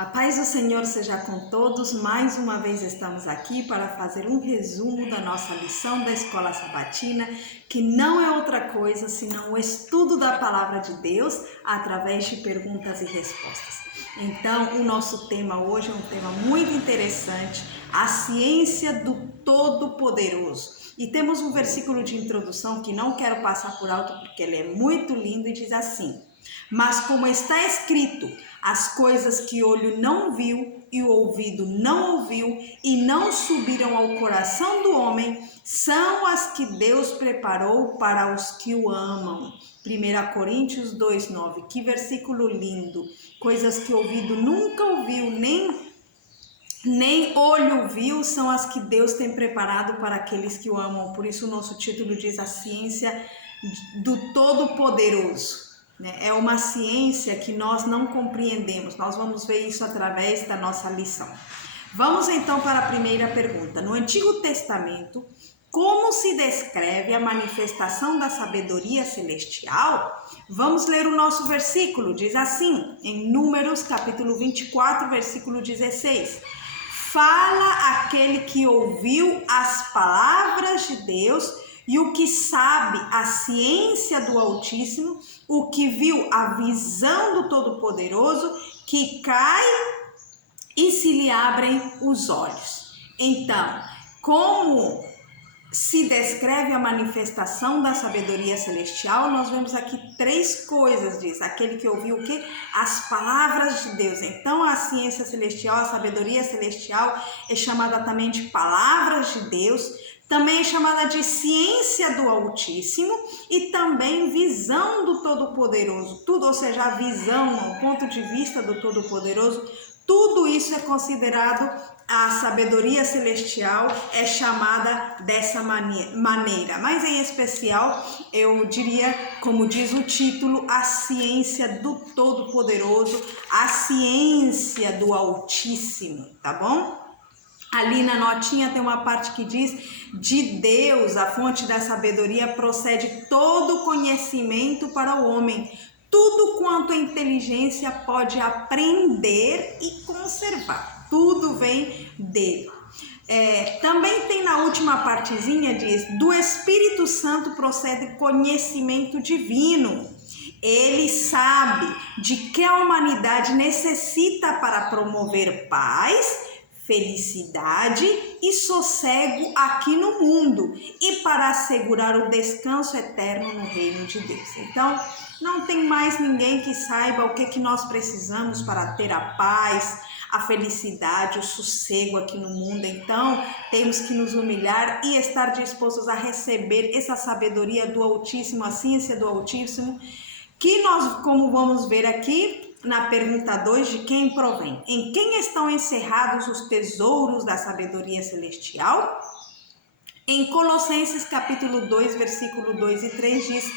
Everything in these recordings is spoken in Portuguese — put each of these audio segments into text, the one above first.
A paz do Senhor seja com todos. Mais uma vez estamos aqui para fazer um resumo da nossa lição da Escola Sabatina, que não é outra coisa senão o estudo da Palavra de Deus através de perguntas e respostas. Então, o nosso tema hoje é um tema muito interessante, a ciência do Todo-Poderoso. E temos um versículo de introdução que não quero passar por alto porque ele é muito lindo e diz assim: mas como está escrito, as coisas que o olho não viu e o ouvido não ouviu e não subiram ao coração do homem, são as que Deus preparou para os que o amam. 1 Coríntios 2:9, que versículo lindo! Coisas que o ouvido nunca ouviu, nem olho viu, são as que Deus tem preparado para aqueles que o amam. Por isso o nosso título diz a ciência do Todo-Poderoso. É uma ciência que nós não compreendemos. Nós vamos ver isso através da nossa lição. Vamos então para a primeira pergunta. No Antigo Testamento, como se descreve a manifestação da sabedoria celestial? Vamos ler o nosso versículo. Diz assim, em Números capítulo 24, versículo 16. Fala aquele que ouviu as palavras de Deus e o que sabe a ciência do Altíssimo, o que viu a visão do Todo-Poderoso, que cai e se lhe abrem os olhos. Então, como se descreve a manifestação da sabedoria celestial? Nós vemos aqui três coisas, diz aquele que ouviu o quê? As palavras de Deus. Então a ciência celestial, a sabedoria celestial é chamada também de palavras de Deus, também é chamada de ciência do Altíssimo e também visão do Todo-Poderoso. Tudo, ou seja, a visão, o ponto de vista do Todo-Poderoso, tudo isso é considerado a sabedoria celestial, é chamada dessa maneira. Mas em especial, eu diria, como diz o título, a ciência do Todo-Poderoso, a ciência do Altíssimo, tá bom? Ali na notinha tem uma parte que diz: de Deus, a fonte da sabedoria, procede todo conhecimento para o homem, tudo quanto a inteligência pode aprender e conservar, tudo vem dele. Também tem na última partezinha, diz: do Espírito Santo procede conhecimento divino. Ele sabe de que a humanidade necessita para promover paz, felicidade e sossego aqui no mundo e para assegurar o descanso eterno no reino de Deus. Então, não tem mais ninguém que saiba o que nós precisamos para ter a paz, a felicidade, o sossego aqui no mundo. Então, temos que nos humilhar e estar dispostos a receber essa sabedoria do Altíssimo, a ciência do Altíssimo, que nós, como vamos ver aqui, na pergunta 2, de quem provém? Em quem estão encerrados os tesouros da sabedoria celestial? Em Colossenses capítulo 2, versículo 2 e 3 diz: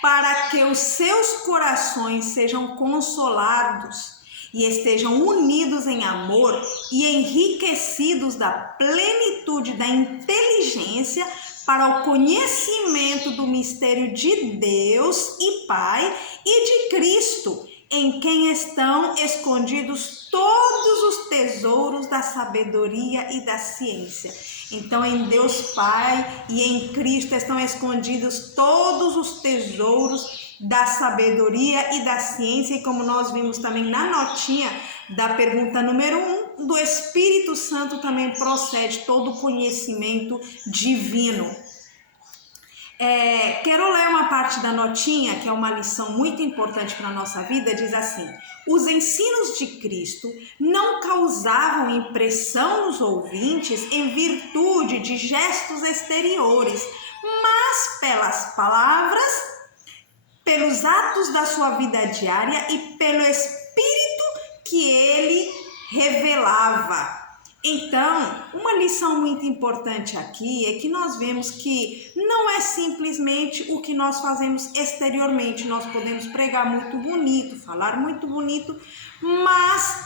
para que os seus corações sejam consolados e estejam unidos em amor e enriquecidos da plenitude da inteligência para o conhecimento do mistério de Deus e Pai e de Cristo, em quem estão escondidos todos os tesouros da sabedoria e da ciência. Então, em Deus Pai e em Cristo estão escondidos todos os tesouros da sabedoria e da ciência. E como nós vimos também na notinha da pergunta número 1, do Espírito Santo também procede todo o conhecimento divino. Quero ler uma parte da notinha, que é uma lição muito importante para a nossa vida. Diz assim: os ensinos de Cristo não causavam impressão nos ouvintes em virtude de gestos exteriores, mas pelas palavras, pelos atos da sua vida diária e pelo Espírito que ele revelava. Então, uma lição muito importante aqui é que nós vemos que não é simplesmente o que nós fazemos exteriormente. Nós podemos pregar muito bonito, falar muito bonito, mas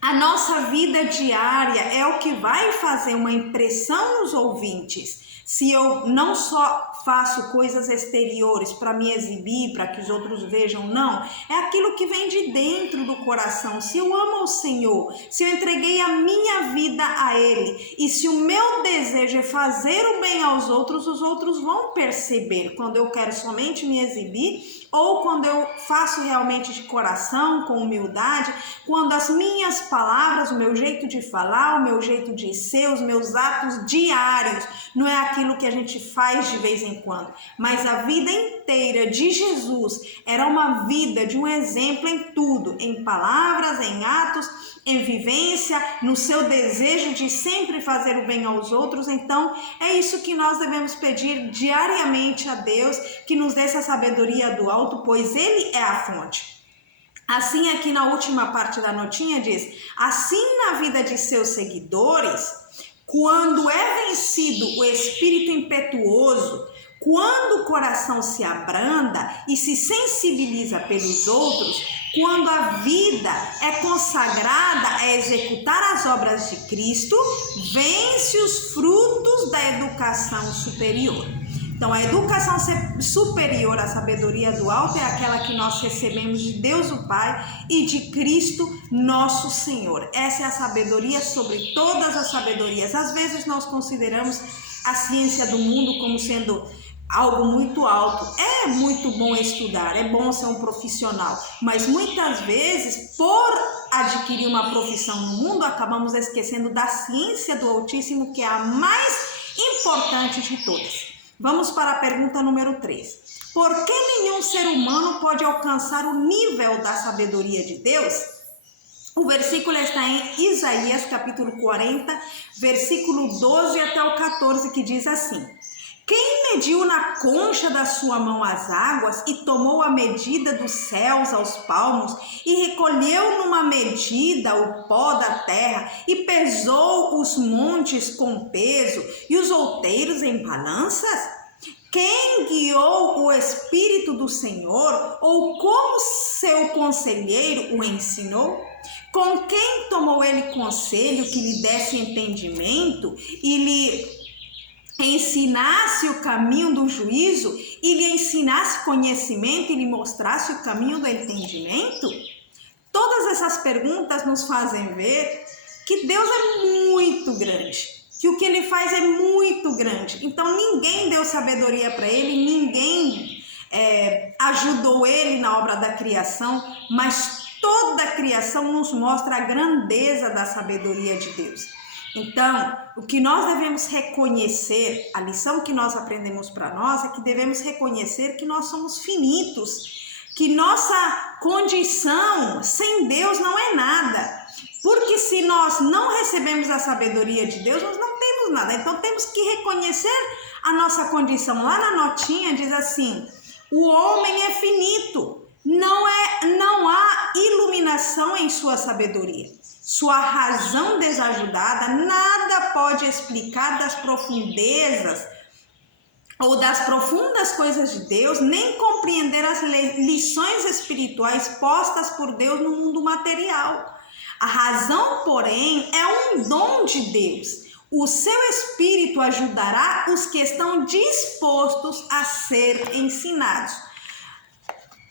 a nossa vida diária é o que vai fazer uma impressão nos ouvintes. Se eu não só faço coisas exteriores para me exibir, para que os outros vejam, não. É aquilo que vem de dentro do coração. Se eu amo ao Senhor, se eu entreguei a minha vida a Ele, e se o meu desejo é fazer o bem aos outros, os outros vão perceber quando eu quero somente me exibir ou quando eu faço realmente de coração, com humildade, quando as minhas palavras, o meu jeito de falar, o meu jeito de ser, os meus atos diários, não é aquilo que a gente faz de vez em quando, mas a vida inteira de Jesus era uma vida de um exemplo em tudo, em palavras, em atos, em vivência, no seu desejo de sempre fazer o bem aos outros. Então é isso que nós devemos pedir diariamente a Deus, que nos dê essa sabedoria do alto, pois Ele é a fonte. Assim, aqui na última parte da notinha diz: assim na vida de seus seguidores, quando é vencido o espírito impetuoso, quando o coração se abranda e se sensibiliza pelos outros, quando a vida é consagrada a executar as obras de Cristo, vence os frutos da educação superior. Então, a educação superior à sabedoria do alto é aquela que nós recebemos de Deus o Pai e de Cristo nosso Senhor. Essa é a sabedoria sobre todas as sabedorias. Às vezes nós consideramos a ciência do mundo como sendo algo muito alto. É muito bom estudar, é bom ser um profissional, mas muitas vezes, por adquirir uma profissão no mundo, acabamos esquecendo da ciência do Altíssimo, que é a mais importante de todas. Vamos para a pergunta número 3. Por que nenhum ser humano pode alcançar o nível da sabedoria de Deus? O versículo está em Isaías, capítulo 40, versículo 12 até o 14, que diz assim: quem mediu na concha da sua mão as águas e tomou a medida dos céus aos palmos e recolheu numa medida o pó da terra e pesou os montes com peso e os outeiros em balanças? Quem guiou o Espírito do Senhor ou como seu conselheiro o ensinou? Com quem tomou ele conselho que lhe desse entendimento e lhe ensinasse o caminho do juízo e lhe ensinasse conhecimento e lhe mostrasse o caminho do entendimento? Todas essas perguntas nos fazem ver que Deus é muito grande, que o que Ele faz é muito grande. Então ninguém deu sabedoria para Ele, ninguém ajudou Ele na obra da criação, mas toda a criação nos mostra a grandeza da sabedoria de Deus. Então, o que nós devemos reconhecer, a lição que nós aprendemos para nós é que devemos reconhecer que nós somos finitos, que nossa condição sem Deus não é nada. Porque se nós não recebemos a sabedoria de Deus, nós não temos nada. Então temos que reconhecer a nossa condição. Lá na notinha diz assim: o homem é finito, não há iluminação em sua sabedoria. Sua razão desajudada nada pode explicar das profundezas ou das profundas coisas de Deus, nem compreender as lições espirituais postas por Deus no mundo material. A razão, porém, é um dom de Deus. O seu Espírito ajudará os que estão dispostos a ser ensinados.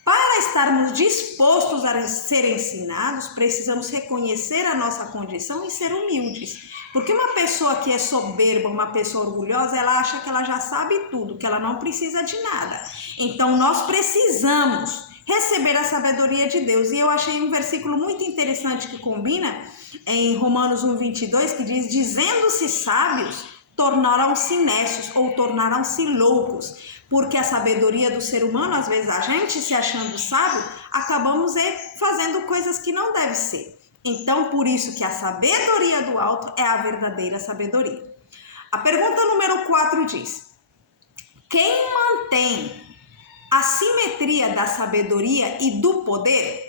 Para estarmos dispostos a ser ensinados, precisamos reconhecer a nossa condição e ser humildes. Porque uma pessoa que é soberba, uma pessoa orgulhosa, ela acha que ela já sabe tudo, que ela não precisa de nada. Então nós precisamos receber a sabedoria de Deus. E eu achei um versículo muito interessante que combina em Romanos 1:22, que diz: dizendo-se sábios, tornaram-se nécios ou tornaram-se loucos. Porque a sabedoria do ser humano, às vezes a gente se achando sábio, acabamos fazendo coisas que não deve ser. Então, por isso que a sabedoria do alto é a verdadeira sabedoria. A pergunta número 4 diz: quem mantém a simetria da sabedoria e do poder?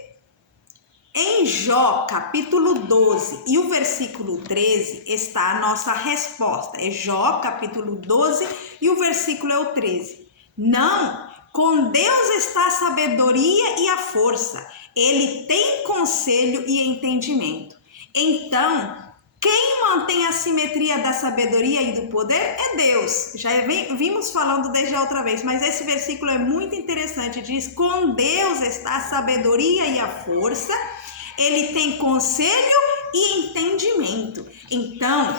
Em Jó, capítulo 12 e o versículo 13 está a nossa resposta. É Jó, capítulo 12 e o versículo é o 13. Não, com Deus está a sabedoria e a força. Ele tem conselho e entendimento. Então, Quem mantém a simetria da sabedoria e do poder é Deus. Já vimos falando desde a outra vez, mas esse versículo é muito interessante. Diz: com Deus está a sabedoria e a força. Ele tem conselho e entendimento. Então,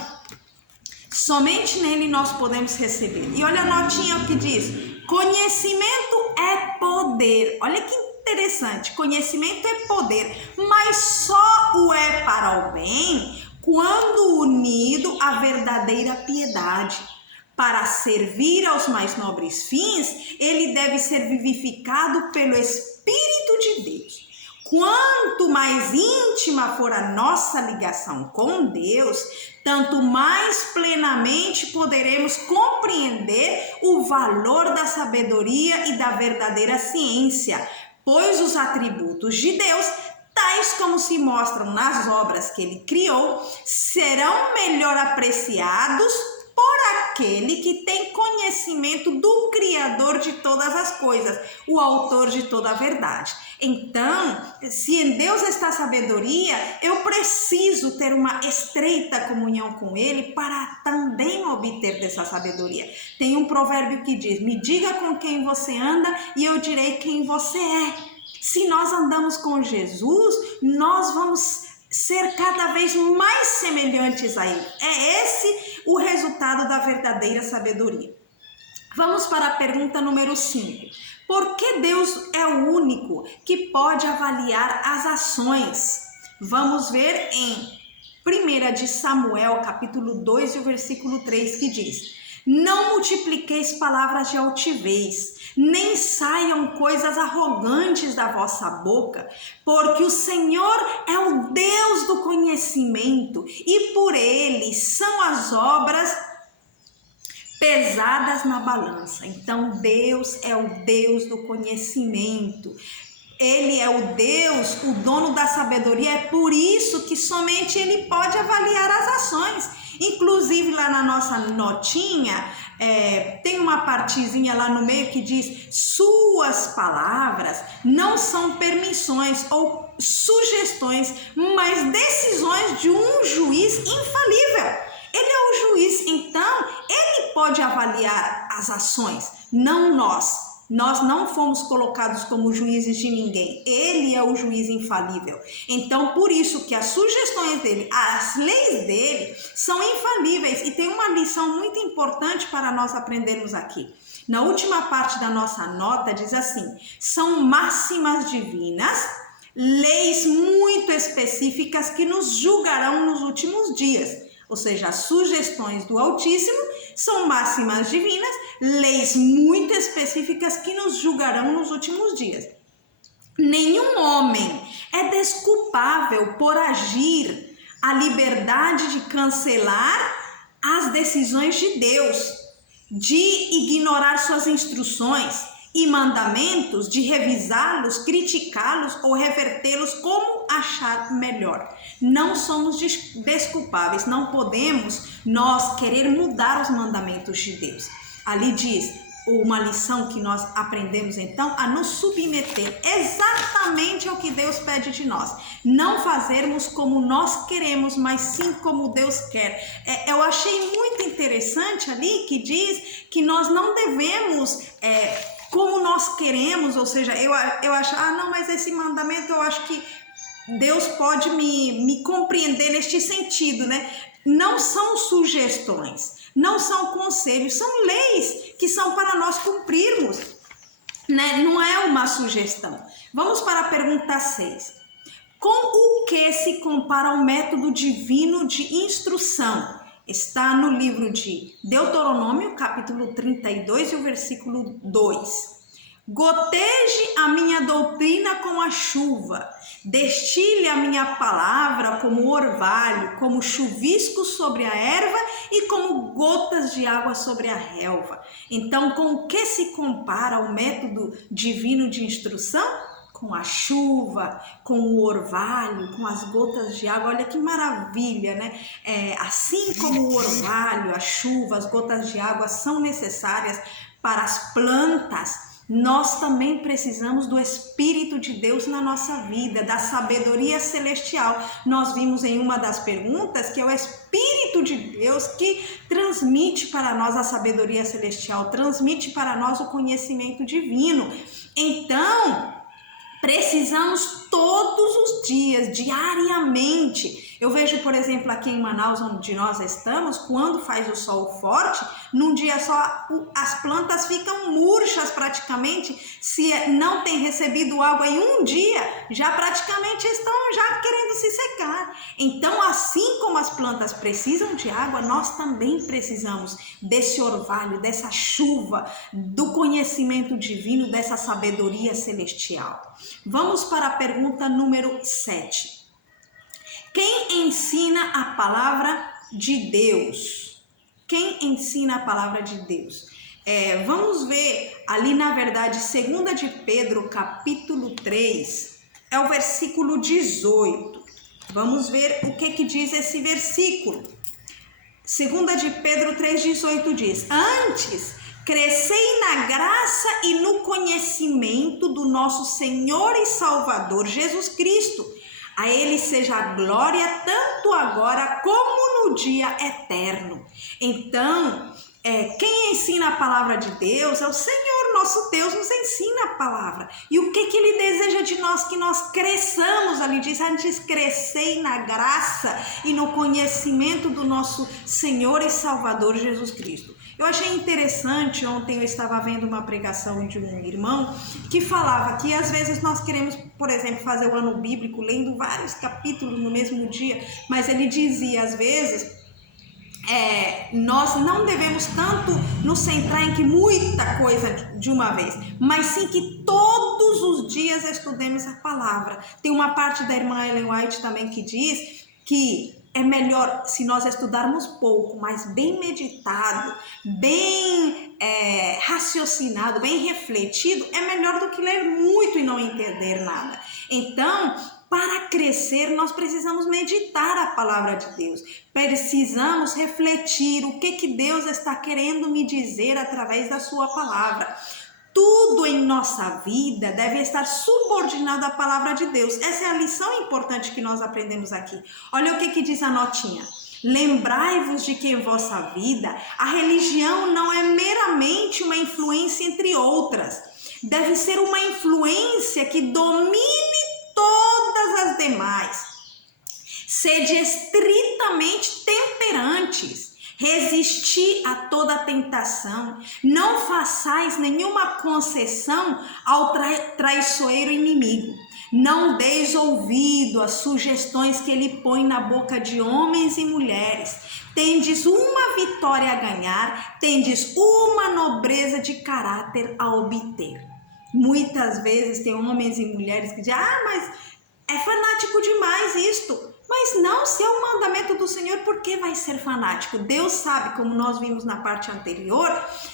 somente nele nós podemos receber. E olha a notinha o que diz: conhecimento é poder. Olha que interessante, conhecimento é poder, mas só o é para o bem quando unido à verdadeira piedade. Para servir aos mais nobres fins, ele deve ser vivificado pelo Espírito de Deus. Quanto mais íntima for a nossa ligação com Deus, tanto mais plenamente poderemos compreender o valor da sabedoria e da verdadeira ciência, pois os atributos de Deus, tais como se mostram nas obras que ele criou, serão melhor apreciados por aquele que tem conhecimento do Criador de todas as coisas, o autor de toda a verdade. Então, se em Deus está a sabedoria, eu preciso ter uma estreita comunhão com Ele para também obter dessa sabedoria. Tem um provérbio que diz: me diga com quem você anda e eu direi quem você é. Se nós andamos com Jesus, nós vamos ser cada vez mais semelhantes a Ele. É esse o resultado da verdadeira sabedoria. Vamos para a pergunta número 5. Por que Deus é o único que pode avaliar as ações? Vamos ver em 1 de Samuel, capítulo 2, e o versículo 3, que diz: não multipliqueis palavras de altivez, nem saiam coisas arrogantes da vossa boca, porque o Senhor é o Deus do conhecimento, e por ele são as obras pesadas na balança. Então Deus é o Deus do conhecimento. Ele é o Deus, o dono da sabedoria. É por isso que somente Ele pode avaliar as ações. Inclusive lá na nossa notinha, tem uma partezinha lá no meio que diz: suas palavras não são permissões ou sugestões, mas decisões de um juiz infalível. Ele é o juiz, então ele pode avaliar as ações, não nós. Nós não fomos colocados como juízes de ninguém. Ele é o juiz infalível. Então, por isso que as sugestões dele, as leis dele são infalíveis. E tem uma lição muito importante para nós aprendermos aqui. Na última parte da nossa nota diz assim: são máximas divinas, leis muito específicas que nos julgarão nos últimos dias. Ou seja, as sugestões do Altíssimo são máximas divinas, leis muito específicas que nos julgarão nos últimos dias. Nenhum homem é desculpável por agir a liberdade de cancelar as decisões de Deus, de ignorar suas instruções e mandamentos, de revisá-los, criticá-los ou revertê-los como achar melhor. Não somos desculpáveis, não podemos nós querer mudar os mandamentos de Deus. Ali diz uma lição que nós aprendemos então, a nos submeter exatamente ao que Deus pede de nós. Não fazermos como nós queremos, mas sim como Deus quer. Eu achei muito interessante ali que diz que nós não devemos como nós queremos, ou seja, eu acho, não, mas esse mandamento eu acho que Deus pode me compreender neste sentido, né? Não são sugestões, não são conselhos, são leis que são para nós cumprirmos, né? Não é uma sugestão. Vamos para a pergunta 6. Com o que se compara o método divino de instrução? Está no livro de Deuteronômio, capítulo 32 e o versículo 2. Goteje a minha doutrina com a chuva, destile a minha palavra como orvalho, como chuvisco sobre a erva e como gotas de água sobre a relva. Então, com o que se compara o método divino de instrução? Com a chuva, com o orvalho, com as gotas de água. Olha que maravilha, né? Assim como o orvalho, a chuva, as gotas de água são necessárias para as plantas, nós também precisamos do Espírito de Deus na nossa vida, da sabedoria celestial. Nós vimos em uma das perguntas que é o Espírito de Deus que transmite para nós a sabedoria celestial, transmite para nós o conhecimento divino. Então, precisamos todos os dias, diariamente. Eu vejo, por exemplo, aqui em Manaus, onde nós estamos, quando faz o sol forte, num dia só as plantas ficam murchas praticamente. Se não tem recebido água em um dia, já praticamente estão já querendo se secar. Então, assim como as plantas precisam de água, nós também precisamos desse orvalho, dessa chuva, do conhecimento divino, dessa sabedoria celestial. Vamos para a pergunta número 7. Quem ensina a palavra de Deus? Quem ensina a palavra de Deus? Vamos ver ali, na verdade, 2 de Pedro, capítulo 3, é o versículo 18. Vamos ver o que diz esse versículo. 2 de Pedro 3,18 diz: Antes, crescei na graça e no conhecimento do nosso Senhor e Salvador Jesus Cristo. A Ele seja a glória tanto agora como no dia eterno. Então, quem ensina a palavra de Deus é o Senhor, nosso Deus nos ensina a palavra. E o que Ele deseja de nós? Que nós cresçamos, ali diz, antes crescei na graça e no conhecimento do nosso Senhor e Salvador Jesus Cristo. Eu achei interessante, ontem eu estava vendo uma pregação de um irmão que falava que às vezes nós queremos, por exemplo, fazer o ano bíblico lendo vários capítulos no mesmo dia, mas ele dizia, às vezes, nós não devemos tanto nos centrar em que muita coisa de uma vez, mas sim que todos os dias estudemos a palavra. Tem uma parte da irmã Ellen White também que diz que é melhor se nós estudarmos pouco, mas bem meditado, bem raciocinado, bem refletido, é melhor do que ler muito e não entender nada. Então, para crescer, nós precisamos meditar a palavra de Deus. Precisamos refletir o que Deus está querendo me dizer através da sua palavra. Tudo em nossa vida deve estar subordinado à palavra de Deus. Essa é a lição importante que nós aprendemos aqui. Olha o que diz a notinha. Lembrai-vos de que em vossa vida a religião não é meramente uma influência entre outras. Deve ser uma influência que domine todas as demais. Sede estritamente temperantes. Resisti a toda tentação, não façais nenhuma concessão ao traiçoeiro inimigo. Não deis ouvido às sugestões que ele põe na boca de homens e mulheres. Tendes uma vitória a ganhar, tendes uma nobreza de caráter a obter. Muitas vezes tem homens e mulheres que dizem, mas é fanático demais isto. Mas não, se é um mandamento do Senhor, por que vai ser fanático? Deus sabe, como nós vimos na parte anterior,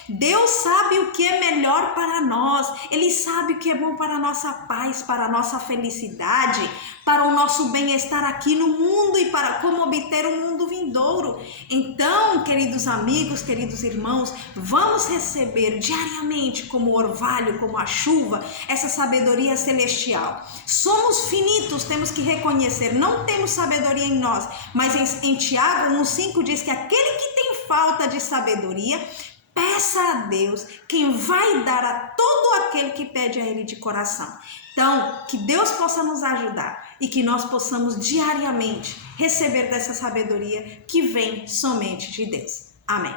Deus sabe o que é melhor para nós. Ele sabe o que é bom para a nossa paz, para a nossa felicidade, para o nosso bem-estar aqui no mundo e para como obter um mundo vindouro. Então, queridos amigos, queridos irmãos, vamos receber diariamente como orvalho, como a chuva, essa sabedoria celestial. Somos finitos, temos que reconhecer, não temos sabedoria em nós, mas em Tiago 1,5 diz que aquele que tem falta de sabedoria, peça a Deus, quem vai dar a todo aquele que pede a Ele de coração. Então, que Deus possa nos ajudar e que nós possamos diariamente receber dessa sabedoria que vem somente de Deus. Amém.